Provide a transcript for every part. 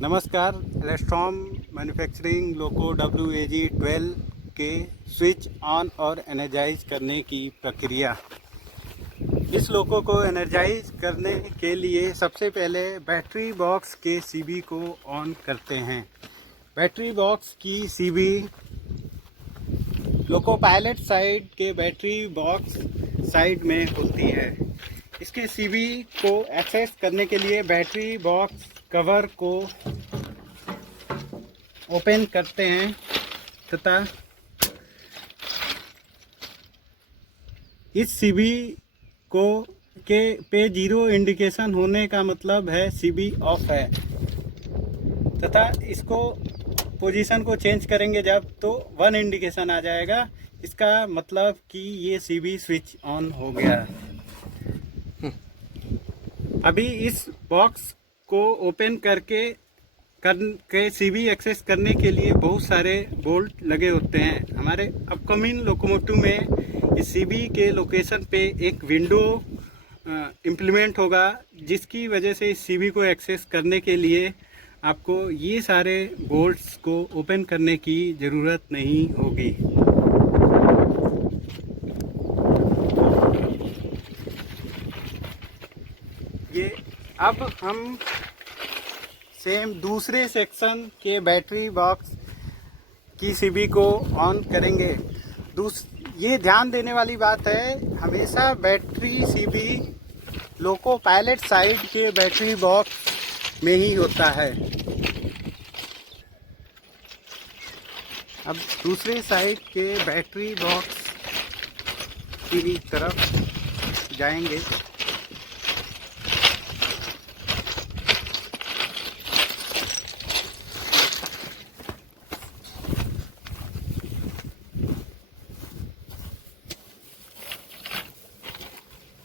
नमस्कार। एलेस्ट्रॉम मैन्युफैक्चरिंग लोको WAG12 के switch on और एनर्जाइज करने की प्रक्रिया। इस लोको को एनर्जाइज करने के लिए सबसे पहले बैटरी बॉक्स के CB को ऑन करते हैं। बैटरी बॉक्स की CB लोको पायलट साइड के बैटरी बॉक्स साइड में होती है। इसके CB को एक्सेस करने के लिए बैटरी बॉक्स कवर को ओपन करते हैं तथा इस CB को पे 0 इंडिकेशन होने का मतलब है CB ऑफ है तथा इसको पोजीशन को चेंज करेंगे जब तो 1 इंडिकेशन आ जाएगा। इसका मतलब कि ये CB स्विच ऑन हो गया। अभी इस बॉक्स को ओपन करके CB एक्सेस करने के लिए बहुत सारे बोल्ट लगे होते हैं। हमारे अपकमिंग लोकोमोटिव में इस CB के लोकेशन पे एक विंडो इम्प्लीमेंट होगा, जिसकी वजह से इस CB को एक्सेस करने के लिए आपको ये सारे बोल्ट्स को ओपन करने की ज़रूरत नहीं होगी। ये अब हम सेम दूसरे सेक्शन के बैटरी बॉक्स की CB को ऑन करेंगे। ये ध्यान देने वाली बात है, हमेशा battery CB loco pilot side के बैटरी बॉक्स में ही होता है। अब दूसरे साइड के बैटरी बॉक्स की तरफ जाएंगे।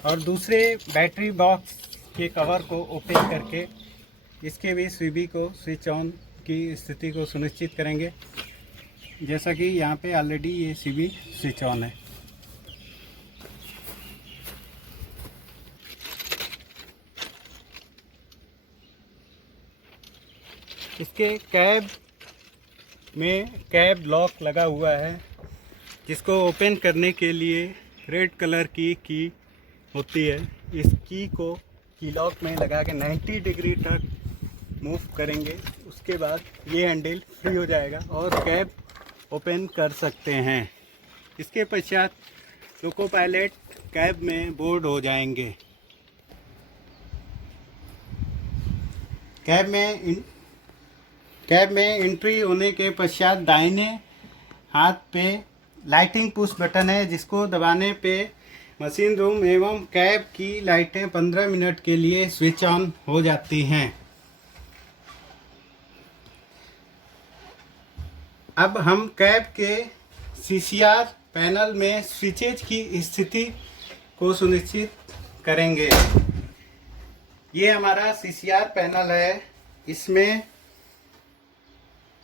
और दूसरे बैटरी बॉक्स के कवर को ओपन करके इसके भी CB को स्विच ऑन की स्थिति को सुनिश्चित करेंगे। जैसा कि यहाँ पे ऑलरेडी ये CB स्विच ऑन है। इसके कैब लॉक लगा हुआ है, जिसको ओपन करने के लिए रेड कलर की होती है। इस की लॉक में लगा के 90 डिग्री तक मूव करेंगे। उसके बाद ये हैंडल फ्री हो जाएगा और कैब ओपन कर सकते हैं। इसके पश्चात लोको पायलट कैब में बोर्ड हो जाएंगे। कैब में एंट्री होने के पश्चात दाहिने हाथ पे लाइटिंग पुश बटन है, जिसको दबाने पे मशीन रूम एवं कैब की लाइटें 15 मिनट के लिए स्विच ऑन हो जाती हैं। अब हम कैब के CCR पैनल में स्विचेज की स्थिति को सुनिश्चित करेंगे। ये हमारा CCR पैनल है। इसमें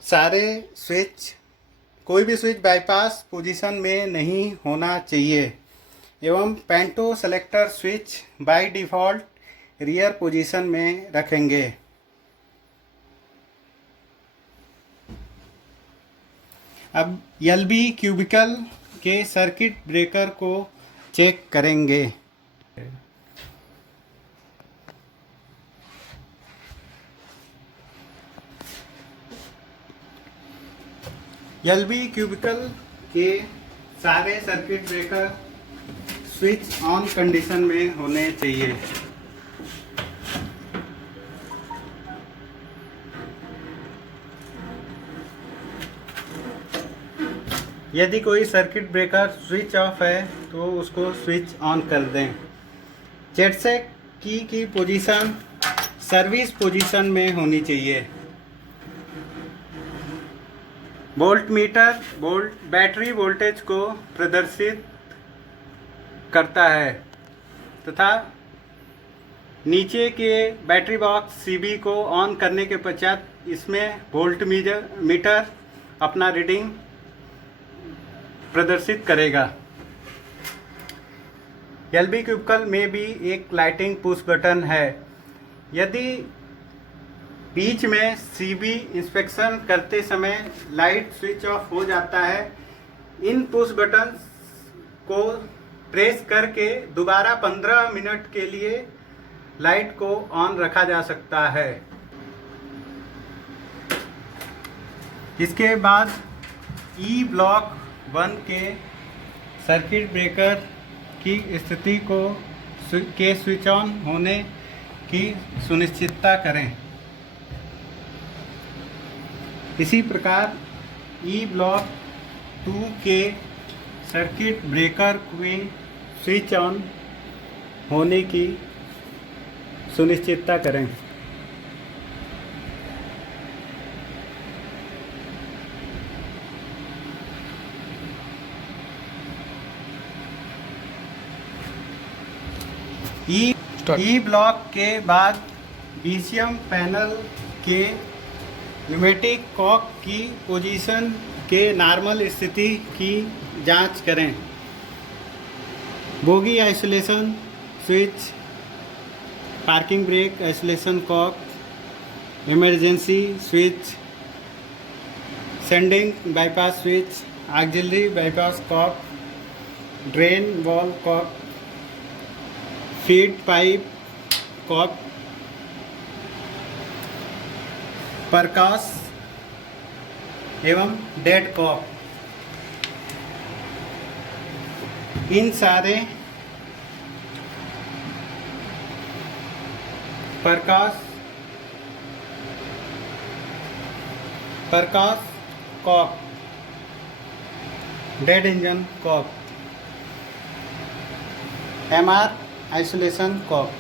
सारे स्विच, कोई भी स्विच बाईपास पोजीशन में नहीं होना चाहिए एवं panto selector switch by default rear position में रखेंगे। अब LB क्यूबिकल के सर्किट ब्रेकर को चेक करेंगे। LB क्यूबिकल के सारे circuit breaker switch on condition में होने चाहिए। यदि कोई सर्किट ब्रेकर स्विच ऑफ है तो उसको स्विच ऑन कर दें। जेटसेक की पोजीशन सर्विस पोजीशन में होनी चाहिए। वोल्ट मीटर बैटरी वोल्टेज को प्रदर्शित करता है तथा नीचे के बैटरी बॉक्स CB को ऑन करने के पश्चात इसमें वोल्ट मीटर अपना रीडिंग प्रदर्शित करेगा। LB क्यूबिकल में भी एक लाइटिंग पुश बटन है। यदि बीच में सीबी इंस्पेक्शन करते समय लाइट स्विच ऑफ हो जाता है। इन पुश बटन को प्रेस करके दोबारा 15 मिनट के लिए लाइट को ऑन रखा जा सकता है। इसके बाद ई ब्लॉक 1 के सर्किट ब्रेकर की स्थिति के स्विच ऑन होने की सुनिश्चितता करें। इसी प्रकार ई ब्लॉक 2 के सर्किट ब्रेकर में स्विच ऑन होने की सुनिश्चितता करें। ई ब्लॉक के बाद बीसीएम पैनल के न्यूमेटिक कॉक की पोजीशन के नॉर्मल स्थिति की जांच करें। Bogie isolation switch, parking brake isolation cock, emergency switch, sanding bypass switch, auxiliary bypass cock, drain valve cock, feed pipe cock, परकास एवं डेड कॉक, इन सारे परकास cock, dead engine cock, MR isolation cock.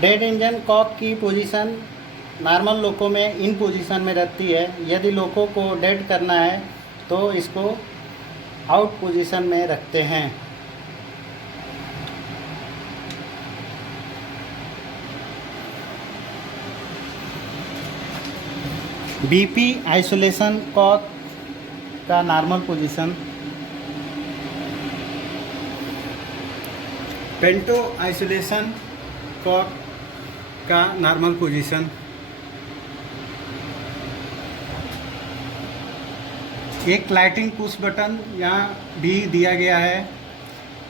Dead engine cock की position normal लोको में इन position में रहती है। यदि लोको को डेड करना है तो इसको आउट पोजीशन में रखते हैं। बीपी आइसोलेशन कॉक का नॉर्मल पोजीशन, पेंटो आइसोलेशन कॉक का नॉर्मल पोजीशन, एक लाइटिंग पुश बटन यहाँ भी दिया गया है।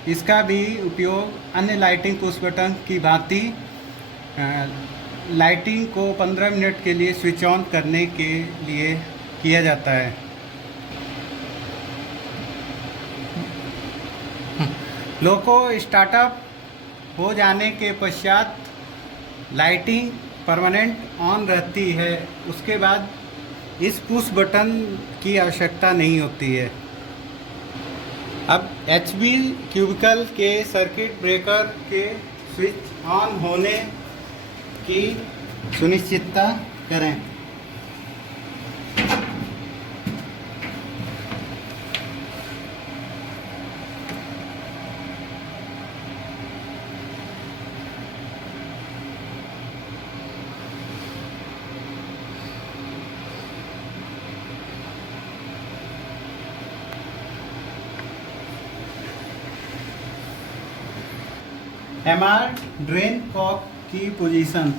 इसका भी उपयोग अन्य लाइटिंग पुश बटन की भांति लाइटिंग को 15 मिनट के लिए स्विच ऑन करने के लिए किया जाता है। लोको स्टार्टअप हो जाने के पश्चात लाइटिंग परमानेंट ऑन रहती है। उसके बाद इस पुश बटन की आवश्यकता नहीं होती है। अब एचबी क्यूबिकल के सर्किट ब्रेकर के स्विच ऑन होने की सुनिश्चितता करें। एमआर ड्रेन कॉक की पोजीशन,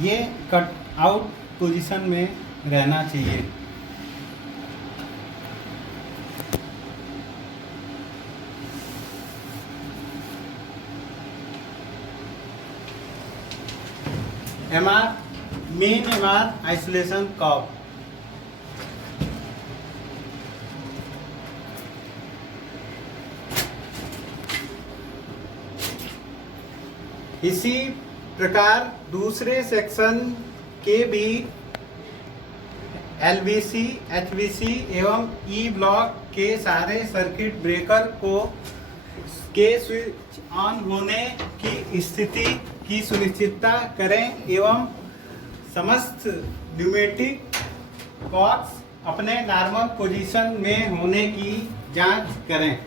ये कट आउट पोजीशन में रहना चाहिए। मेन एमआर आइसोलेशन कॉक, इसी प्रकार दूसरे सेक्शन के भी एलवीसी, एचवीसी एवं ई ब्लॉक के सारे सर्किट ब्रेकर के स्विच ऑन होने की स्थिति की सुनिश्चितता करें एवं समस्त न्यूमेटिक कॉक्स अपने नॉर्मल पोजीशन में होने की जांच करें।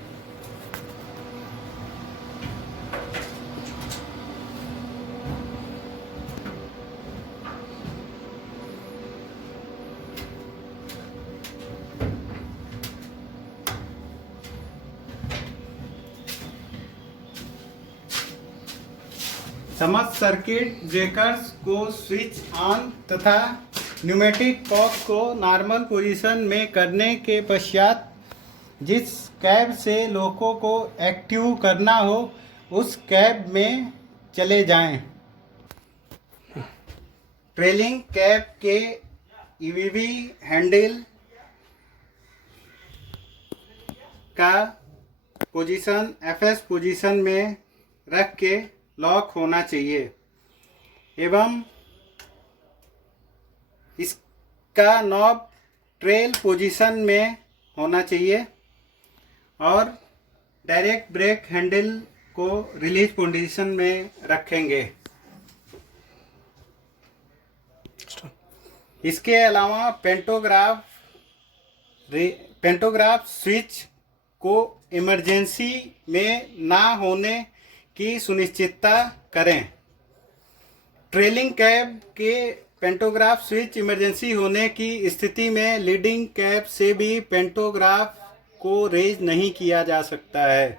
समस्त सर्किट ब्रेकर्स को स्विच ऑन तथा न्यूमेटिक कॉक को नॉर्मल पोजीशन में करने के पश्चात जिस कैब से लोको को एक्टिव करना हो उस कैब में चले जाएं। ट्रेलिंग कैब के ईवीवी हैंडल का पोजीशन एफएस पोजीशन में रख के लॉक होना चाहिए एवं इसका नॉब ट्रेल पोजीशन में होना चाहिए और डायरेक्ट ब्रेक हैंडल को रिलीज पोजीशन में रखेंगे। इसके अलावा पेंटोग्राफ स्विच को इमरजेंसी में ना होने की सुनिश्चितता करें। ट्रेलिंग कैब के पेंटोग्राफ स्विच इमरजेंसी होने की स्थिति में लीडिंग कैब से भी पेंटोग्राफ को रेज नहीं किया जा सकता है।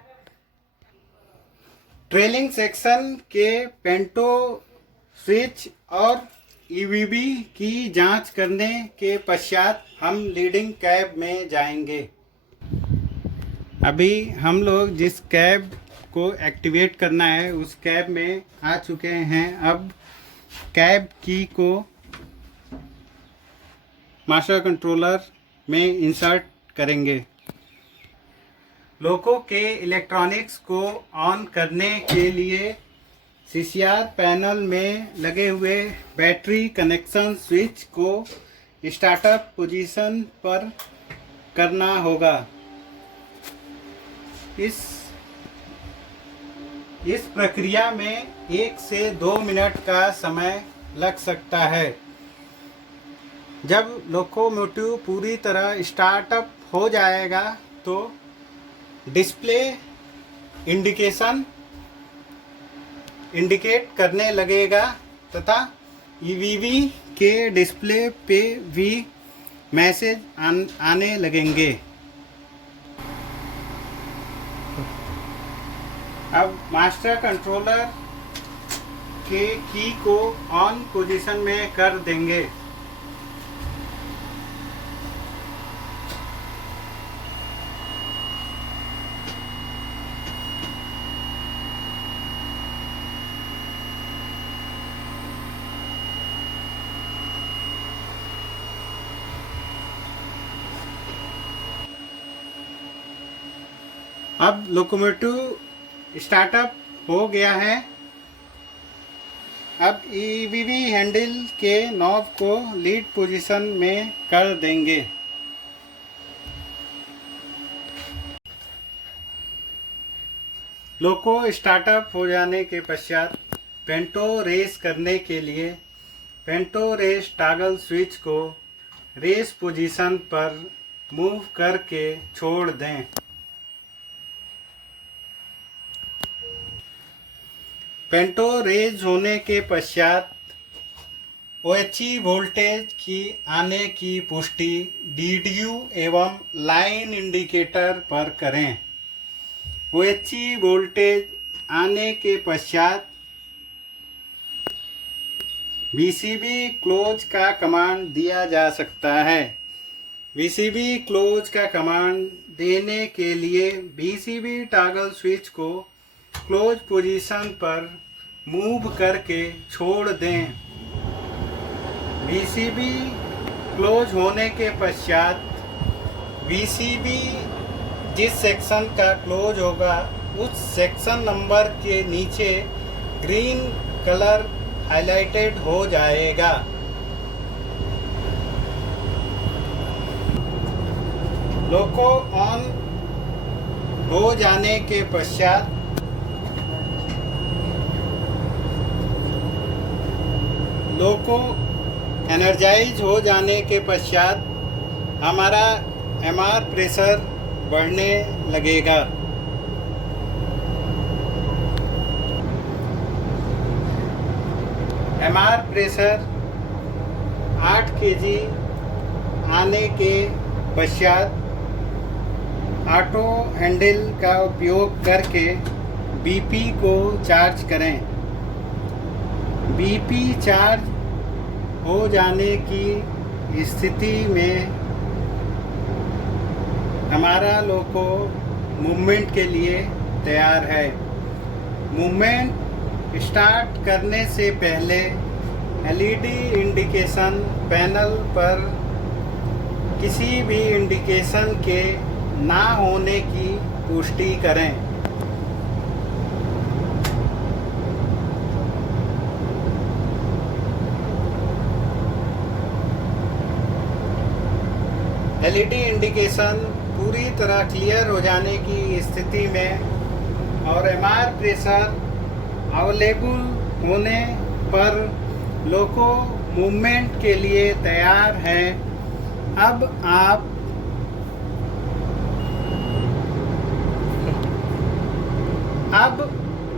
ट्रेलिंग सेक्शन के पेंटो स्विच और ईवीबी की जांच करने के पश्चात हम लीडिंग कैब में जाएंगे। अभी हम लोग जिस कैब को एक्टिवेट करना है उस कैब में आ चुके हैं। अब कैब की को मास्टर कंट्रोलर में इंसर्ट करेंगे। लोको के इलेक्ट्रॉनिक्स को ऑन करने के लिए सीसीआर पैनल में लगे हुए बैटरी कनेक्शन स्विच को स्टार्टअप पोजीशन पर करना होगा। इस प्रक्रिया में 1 से 2 मिनट का समय लग सकता है। जब लोकोमोटिव पूरी तरह स्टार्टअप हो जाएगा तो डिस्प्ले इंडिकेट करने लगेगा तथा ईवीवी के डिस्प्ले पे भी मैसेज आने लगेंगे। अब मास्टर कंट्रोलर के की को ऑन पोजीशन में कर देंगे। अब लोकोमोटिव स्टार्टअप हो गया है। अब ईवीवी हैंडल के नॉब को लीड पोजीशन में कर देंगे। लोको स्टार्टअप हो जाने के पश्चात पेंटो रेस करने के लिए पेंटो रेस टॉगल स्विच को रेस पोजीशन पर मूव करके छोड़ दें। पेंटो रेज होने के पश्चात ओएचई वोल्टेज की आने की पुष्टि डीडीयू एवं लाइन इंडिकेटर पर करें। ओएचई वोल्टेज आने के पश्चात वीसीबी क्लोज का कमांड दिया जा सकता है। वीसीबी क्लोज का कमांड देने के लिए वीसीबी टॉगल स्विच को क्लोज पोजीशन पर मूव करके छोड़ दें। वीसीबी क्लोज होने के पश्चात वीसीबी जिस सेक्शन का क्लोज होगा उस सेक्शन नंबर के नीचे ग्रीन कलर हाइलाइटेड हो जाएगा। लोको ऑन हो जाने के पश्चात लोको एनर्जाइज हो जाने के पश्चात हमारा एमआर प्रेशर बढ़ने लगेगा। एमआर प्रेशर 8 kg आने के पश्चात ऑटो हैंडल का उपयोग करके बीपी को चार्ज करें। बीपी चार्ज हो जाने की स्थिति में हमारा लोको मूवमेंट के लिए तैयार है। मूवमेंट स्टार्ट करने से पहले एलईडी इंडिकेशन पैनल पर किसी भी इंडिकेशन के ना होने की पुष्टि करें। एलईडी इंडिकेशन पूरी तरह क्लियर हो जाने की स्थिति में और एमआर प्रेशर अवेलेबल होने पर लोको मूवमेंट के लिए तैयार है। अब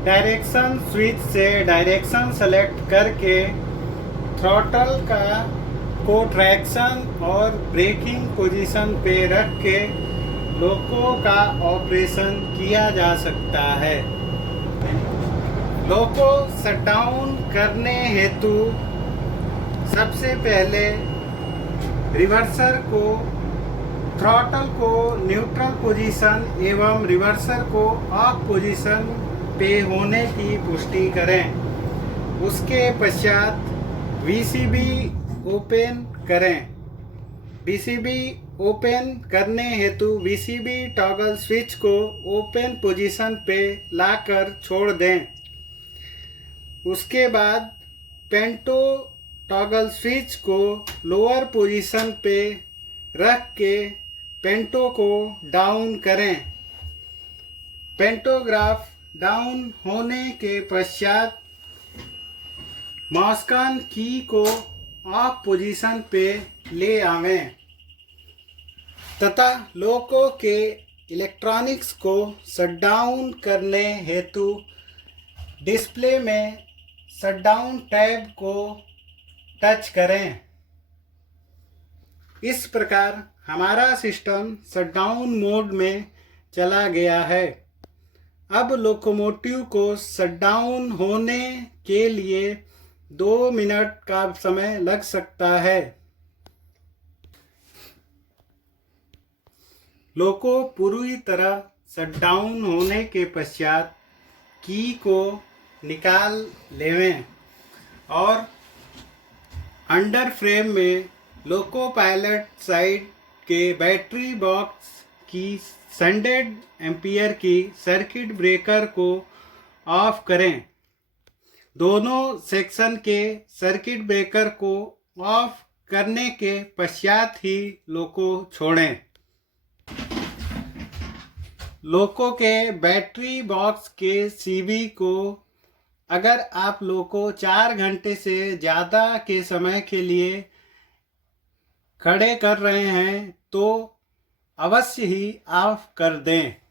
डायरेक्शन स्विच से डायरेक्शन सेलेक्ट करके थ्रॉटल को ट्रैक्शन और ब्रेकिंग पोजीशन पे रख के लोको का ऑपरेशन किया जा सकता है। लोको शटडाउन करने हेतु सबसे पहले रिवर्सर को थ्रॉटल को न्यूट्रल पोजीशन एवं रिवर्सर को ऑफ पोजीशन पे होने की पुष्टि करें। उसके पश्चात वीसीबी ओपन करें। वीसीबी ओपन करने हेतु वीसीबी टॉगल स्विच को ओपन पोजीशन पे लाकर छोड़ दें। उसके बाद पेंटो टॉगल स्विच को लोअर पोजीशन पे रख के पेंटो को डाउन करें। पेंटोग्राफ डाउन होने के पश्चात मॉस्कन की को ऑफ पोजीशन पे ले आवें तथा लोको के इलेक्ट्रॉनिक्स को शटडाउन करने हेतु डिस्प्ले में शटडाउन टैब को टच करें। इस प्रकार हमारा सिस्टम शटडाउन मोड में चला गया है। अब लोकोमोटिव को शटडाउन होने के लिए 2 मिनट का समय लग सकता है। लोको पूरी तरह शटडाउन होने के पश्चात की को निकाल लेवें और अंडर फ्रेम में लोको पायलट साइड के बैटरी बॉक्स की 100 एम्पियर की सर्किट ब्रेकर को ऑफ करें। दोनों सेक्शन के सर्किट ब्रेकर को ऑफ करने के पश्चात ही लोको छोड़ें। लोको के बैटरी बॉक्स के सीबी को अगर आप लोको 4 घंटे से ज़्यादा के समय के लिए खड़े कर रहे हैं तो अवश्य ही ऑफ कर दें।